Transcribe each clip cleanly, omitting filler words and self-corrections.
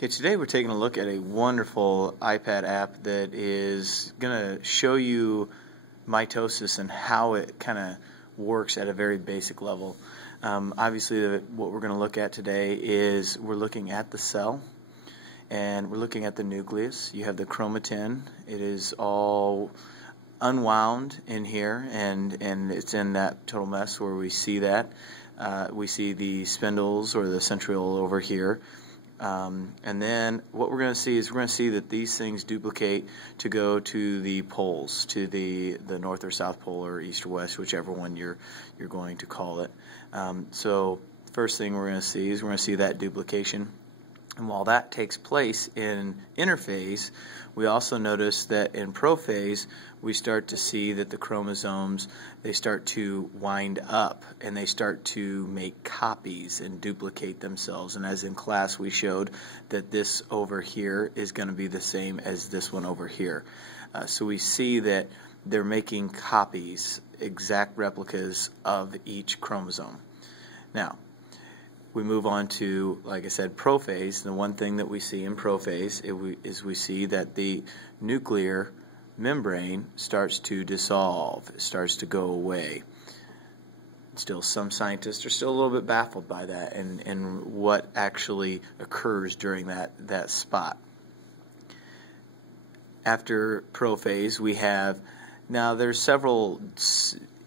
Okay, today we're taking a look at a wonderful iPad app that is going to show you mitosis and how it kind of works at a very basic level. Obviously, what we're going to look at today is we're looking at the cell and we're looking at the nucleus. You have the chromatin. It is all unwound in here, and it's in that total mess where we see that. We see the spindles or the centriole over here. And then what we're going to see is we're going to see that these things duplicate to go to the poles, to the north or south pole or east or west, whichever one you're going to call it. So first thing we're going to see is we're going to see that duplication. And while that takes place in interphase, we also notice that in prophase we start to see that the chromosomes, they start to wind up and they start to make copies and duplicate themselves. And as in class we showed that this over here is going to be the same as this one over here. So we see that they're making copies, exact replicas of each chromosome. Now, we move on to, like I said, prophase. The one thing that we see in prophase is we see that the nuclear membrane starts to dissolve, it starts to go away. Still, some scientists are still a little bit baffled by that and what actually occurs during that spot. After prophase, we have, now there's several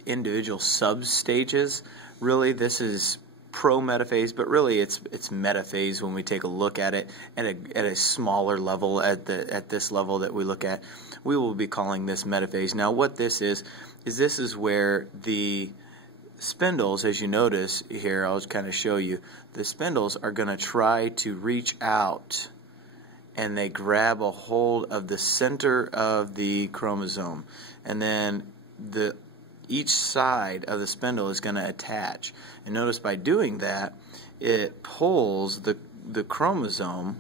individual sub-stages. Really, this is pro-metaphase, but really it's metaphase when we take a look at it at a smaller level, at this level that we look at. We will be calling this metaphase. Now what this is this is where the spindles, as you notice here, I'll just kind of show you, the spindles are going to try to reach out and they grab a hold of the center of the chromosome, and then each side of the spindle is going to attach. And notice by doing that, it pulls the chromosome,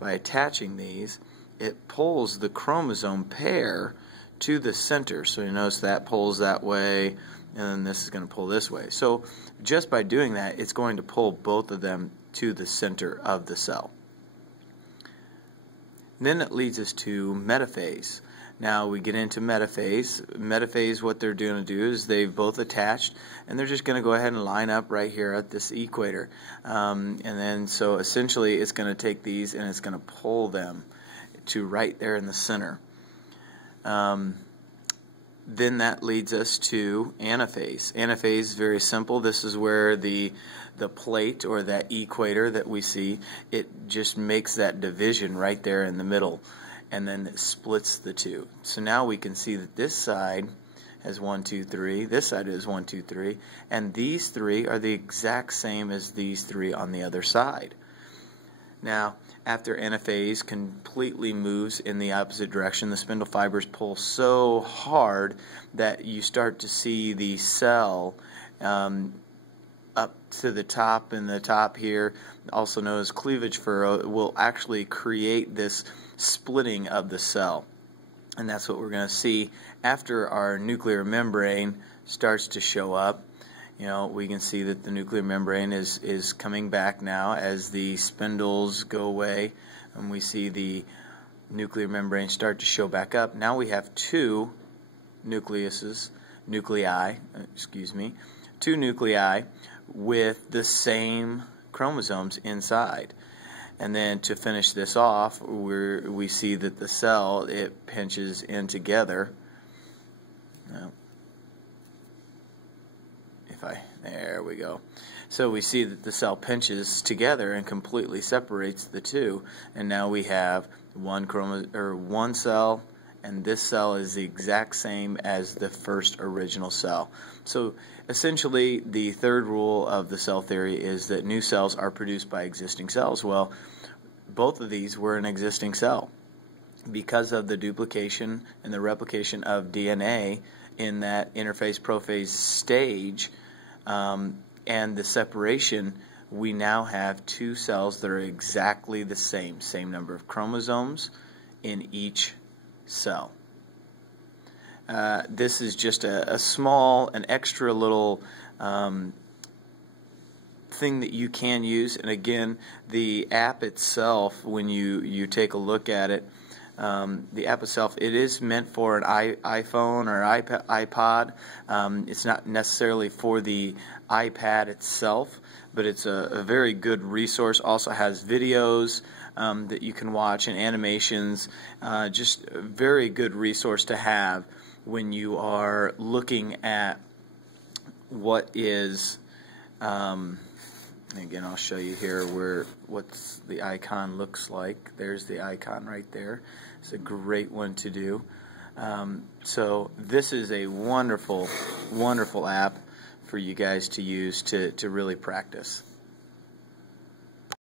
by attaching these, it pulls the chromosome pair to the center. So you notice that pulls that way, and then this is going to pull this way. So just by doing that, it's going to pull both of them to the center of the cell. Then it leads us to metaphase. Now we get into metaphase. Metaphase, what they're going to do is they've both attached, and they're just going to go ahead and line up right here at this equator. And then so essentially it's going to take these and it's going to pull them to right there in the center. Then that leads us to anaphase. Anaphase is very simple. This is where the plate or that equator that we see, it just makes that division right there in the middle, and then it splits the two. So now we can see that this side has 1, 2, 3, this side is 1, 2, 3, and these three are the exact same as these three on the other side. Now, after anaphase completely moves in the opposite direction, the spindle fibers pull so hard that you start to see the cell up to the top, and the top here, also known as cleavage furrow, will actually create this splitting of the cell. And that's what we're going to see after our nuclear membrane starts to show up. You know, we can see that the nuclear membrane is coming back now as the spindles go away, and we see the nuclear membrane start to show back up. Now we have two nuclei with the same chromosomes inside. And then to finish this off, we see that the cell, it pinches in together. There we go. So we see that the cell pinches together and completely separates the two, and now we have one cell, and this cell is the exact same as the first original cell. So essentially, the third rule of the cell theory is that new cells are produced by existing cells. Well, both of these were an existing cell. Because of the duplication and the replication of DNA in that interphase prophase stage, and the separation, we now have two cells that are exactly the same number of chromosomes in each cell. This is just an extra little thing that you can use. And again, the app itself, when you take a look at it, the app itself, it is meant for an iPhone or iPod. It's not necessarily for the iPad itself, but it's a very good resource. Also has videos that you can watch and animations. Just a very good resource to have when you are looking at what is again, I'll show you here what the icon looks like. There's the icon right there. It's a great one to do. So this is a wonderful, wonderful app for you guys to use to really practice.